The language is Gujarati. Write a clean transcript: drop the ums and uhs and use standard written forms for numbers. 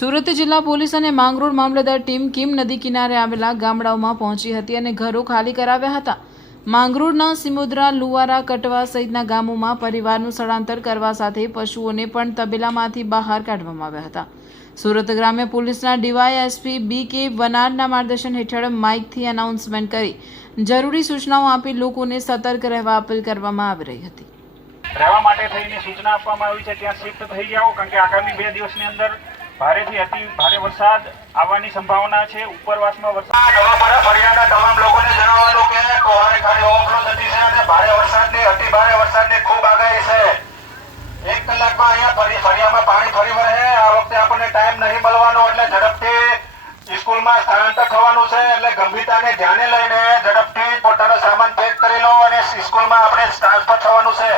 સુરત જિલ્લા પોલીસ અને માંગરોળ મામલતદાર ટીમ કીમ નદી કિનારે આવેલા ગામડાઓમાં પહોંચી હતી અને ઘરો ખાલી કરાવ્યા હતા. માંગરોળના સિમોદરા, લુવારા, કટવા સહિતના ગામોમાં પરિવારનું સ્થળાંતર કરવા સાથે પશુઓને પણ તબેલામાંથી બહાર કાઢવામાં આવ્યા હતા. સુરત ગ્રામ્ય પોલીસના ડીવાયએસપી બી.કે. વનાડના માર્ગદર્શન હેઠળ માઇકથી એનાઉન્સમેન્ટ કરી જરૂરી સૂચનાઓ આપી લોકોને સતર્ક રહેવા અપીલ કરવામાં આવી રહી હતી. રહેવા માટે થઈને સૂચના આપવામાં આવી છે ત્યાં શિફ્ટ થઈ જાઓ, કારણ કે આગામી 2 દિવસની અંદર ભારેથી અતિ ભારે વરસાદ આવવાની સંભાવના છે. ઉપરવાસમાં વરસાદ ફળિયાના તમામ લોકોને જણાવવાનું કે કોહારે ખાડી ઓવરફ્લો થતી છે અને ભારે વરસાદની અતિ ભારે વરસાદની ખૂબ આગાહી છે. 1 કલાકમાં અહીંયા ફળિયામાં પાણી ફરી વળે. આ વખતે આપણને ટાઈમ નહીં મળવાનો એટલે ઝડપથી સ્કૂલમાં સ્થળાંતર થવાનું છે. એટલે ગંભીરતાને ધ્યાને લઈને ઝડપથી પોતાનો સામાન પેક કરી લો અને સ્કૂલમાં આપણે ટ્રાન્સફર થવાનું છે.